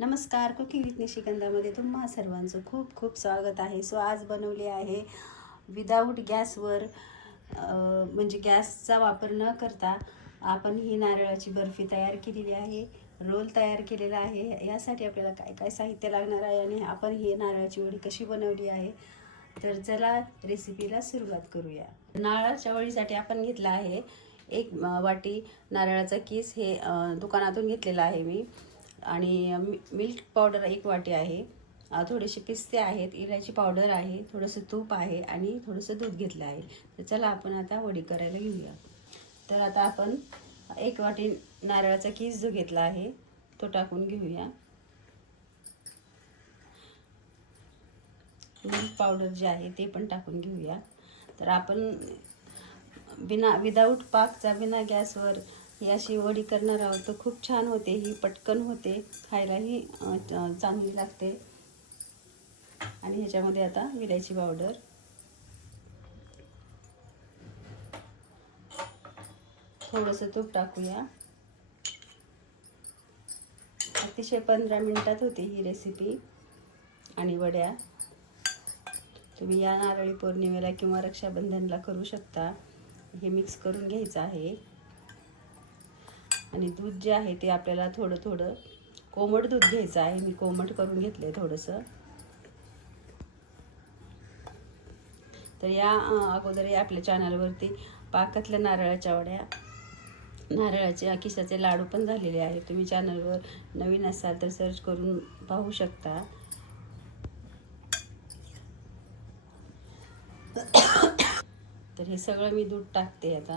नमस्कार cooking with निशिगंधामध्ये तुम्हा सर्वांचं खूप खूप स्वागत आहे. सो आज बनवले आहे विदाऊट गॅसवर म्हणजे गॅसचा वापर न करता आपण ही नारळाची बर्फी तयार केलेली आहे रोल तयार केलेला आहे. यासाठी आपल्याला काय काय साहित्य लागणार आहे आणि आपण ही नारळाची वडी कशी बनवली आहे तर चला रेसिपीला सुरुवात करूया. नारळाच्या वडीसाठी आपण घेतला आहे एक वाटी नारळाचा केस. हे दुकानातून घेतलेला आहे मी. आणि मि- मिल्क पावडर एक वाटी आहे. थोडेसे पिस्ते आहेत इलायची पावडर आहे थोडंसं तूप आहे आणि थोडंसं दूध घेतलं आहे. तर चला आपण आता वडी करायला घेऊया. तर आता आपण एक वाटी नारळाचा किस जो घेतला आहे तो टाकून घेऊया. मिल्क पावडर जे आहे ते पण टाकून घेऊया. तर आपण बिना विदाऊट पाकचा बिना गॅसवर ही अशी वडी करणार आहोत. तर खूप छान होते. ही पटकन होते. खायलाही चांगली लागते. आणि ह्याच्यामध्ये आता विलायची पावडर. थोडंसं तूप टाकूया. अतिशय पंधरा मिनटात होते ही रेसिपी आणि वड्या. तुम्ही या नारळी पौर्णिमेला किंवा रक्षाबंधनला करू शकता. हे मिक्स करून घ्यायचं आहे. आणि दूध जे आहे ते आपल्याला थोडं थोडं कोमट दूध घ्यायचं आहे. मी कोमट करून घेतलं आहे थोडंसं. तर या अगोदर आपल्या चॅनलवरती पाकातल्या नारळाच्या वड्या नारळाचे किसाचे लाडू पण झालेले आहेत. तुम्ही चॅनलवर नवीन असाल तर सर्च करून पाहू शकता. तर हे सगळं मी दूध टाकते आता.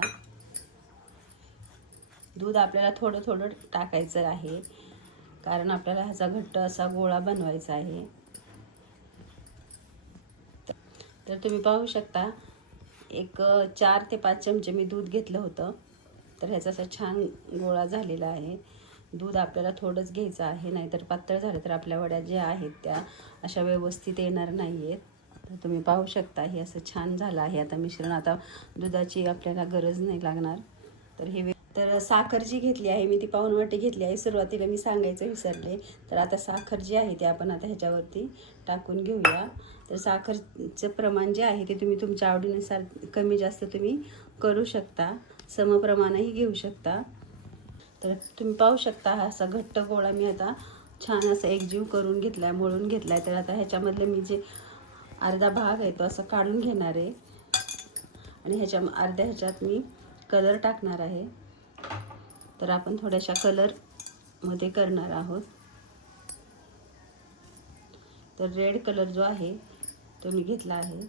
दूध आपल्याला थोडं थोडं टाकायचं आहे. कारण आपल्याला ह्याचा घट्ट असा गोळा बनवायचा आहे. तर तुम्ही पाहू शकता एक चार ते पाच चमचे मी दूध घेतलं होतं. तर ह्याचा असा छान गोळा झालेला आहे. दूध आपल्याला थोडंच घ्यायचं आहे नाहीतर पातळ झालं तर आपल्या वड्या ज्या आहेत त्या अशा व्यवस्थित येणार नाही आहेत तर तुम्ही पाहू शकता हे असं छान झालं आहे. आता मिश्रण आता दुधाची आपल्याला गरज नाही लागणार. तर हे तर साखर जी घेतली आहे मी ती पाऊण वाटी घेतली आहे. सुरुवातीला मी सांगायचं विसरले. तर आता साखर जी आहे ती आपण आता ह्याच्यावरती टाकून घेऊया. तर साखरचं प्रमाण जे आहे ते तुम्ही तुमच्या आवडीनुसार कमी जास्त तुम्ही करू शकता. समप्रमाणही घेऊ शकता. तर तुम्ही पाहू शकता हा असा घट्ट गोळा मी आता छान असा एकजीव करून घेतला आहे मळून घेतला आहे तर आता ह्याच्यामधलं मी जे अर्धा भाग आहे तो असं काढून घेणार आहे. आणि ह्याच्या अर्ध्या ह्याच्यात मी कलर टाकणार आहे. तर आपण थोड्याशा कलरमध्ये करणार आहोत. तर रेड कलर जो आहे तो मी घेतला आहे.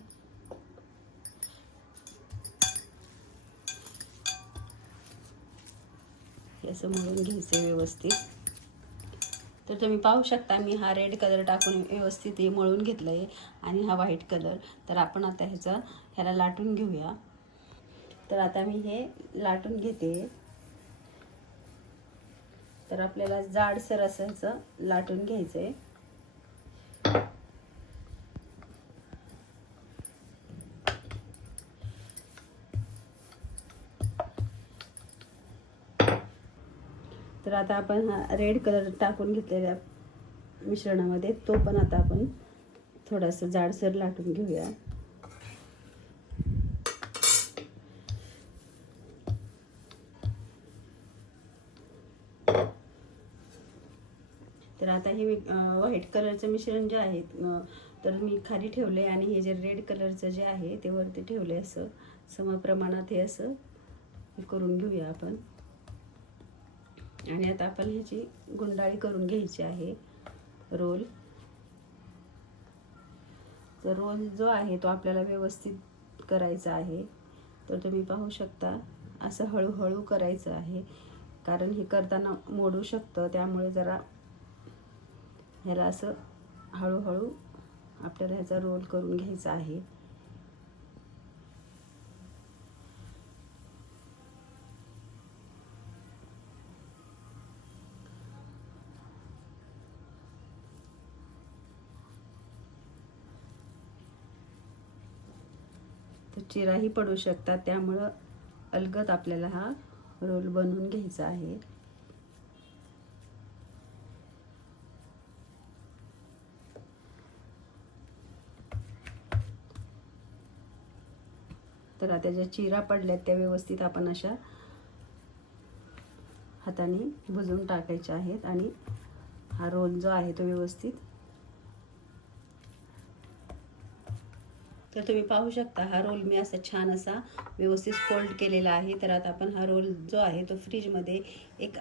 हे असं म्हणून घ्यायचं व्यवस्थित. तर तुम्ही पाहू शकता मी हा रेड कलर टाकून व्यवस्थित हे मळून घेतलं आहे आणि हा व्हाईट कलर तर आपण आता ह्याचा ह्याला लाटून घेऊया. तर आता मी हे लाटून घेते. तर आपल्याला जाडसर असं ह्याचं लाटून घ्यायचं आहे तर आता आपण हा रेड कलर टाकून घेतलेल्या मिश्रणामध्ये तो पण आता आपण थोडासा जाडसर लाटून घेऊया. तर व्हाईट कलरचं मिश्रण जे आहे तर मी खाली ठेवले आणि हे जे रेड कलरचं जे आहे ते वरती ठेवले असं. समप्रमाणात हे असं करून घेऊया आपण. आणि आता आपण ह्याची गुंडाळी करून घ्यायची आहे रोल तर रोल जो आहे तो आपल्याला व्यवस्थित करायचा आहे. तर तुम्ही पाहू शकता असं हळूहळू करायचं आहे. कारण हे करताना मोडू शकतं त्यामुळे जरा ह्याला असं हळूहळू आपल्याला ह्याचा रोल करून घ्यायचा आहे. तर चिराही पडू शकतात त्यामुळं अलगद आपल्याला हा रोल बनवून घ्यायचा आहे. तर आता ज्या चिरा पडल्यात त्या व्यवस्थित आपण अशा हाताने बुजवून टाकायच्या आहेत आणि हा रोल जो आहे तो व्यवस्थित. तर तुम्ही पाहू शकता हा रोल मी असा छान असा व्यवस्थित फोल्ड केलेला आहे. तर आता आपण हा रोल जो आहे तो फ्रीजमध्ये एक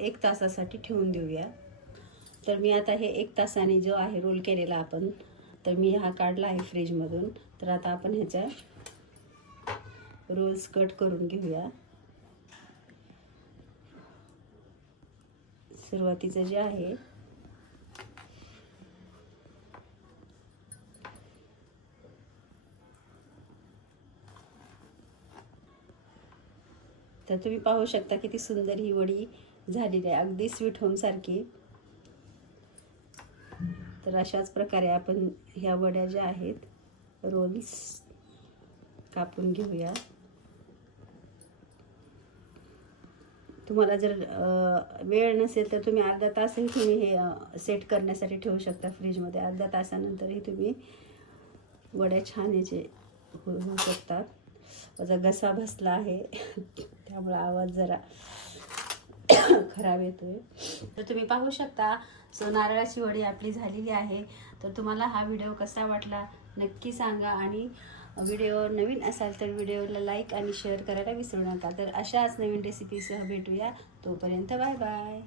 एक तासासाठी ठेवून देऊया. तर मी आता हे एक तासाने जो आहे रोल केलेला आपण तर मी हा काढला आहे फ्रीजमधून. तर आता आपण ह्याच्या रोल्स कट करून घेऊया. सुरुवातीचं जे आहे तर तुम्ही पाहू शकता किती सुंदर ही वडी झालेली आहे. अगदी स्वीट होमसारखी तर अशाच प्रकारे आपण ह्या वड्या ज्या आहेत रोल्स कापून घेऊया. तुम्हाला जर वेळ नसेल तर तुम्ही अर्धा तासही तुम्ही हे सेट करण्यासाठी ठेवू शकता फ्रीजमध्ये अर्ध्या तासानंतरही तुम्ही वड्या छान याचे हो- होऊ शकतात. माझा घसा बसला आहे. त्यामुळे आवाज जरा खराब येतोय. तर तुम्ही पाहू शकता सो नारळाची वडी आपली झालेली आहे. तर तुम्हाला हा व्हिडिओ कसा वाटला नक्की सांगा आणि व्हिडिओ नवीन असाल तर व्हिडिओला लाईक आणि शेअर करायला विसरू नका. तर अशाच नवीन रेसिपीसह भेटूया. तोपर्यंत बाय बाय.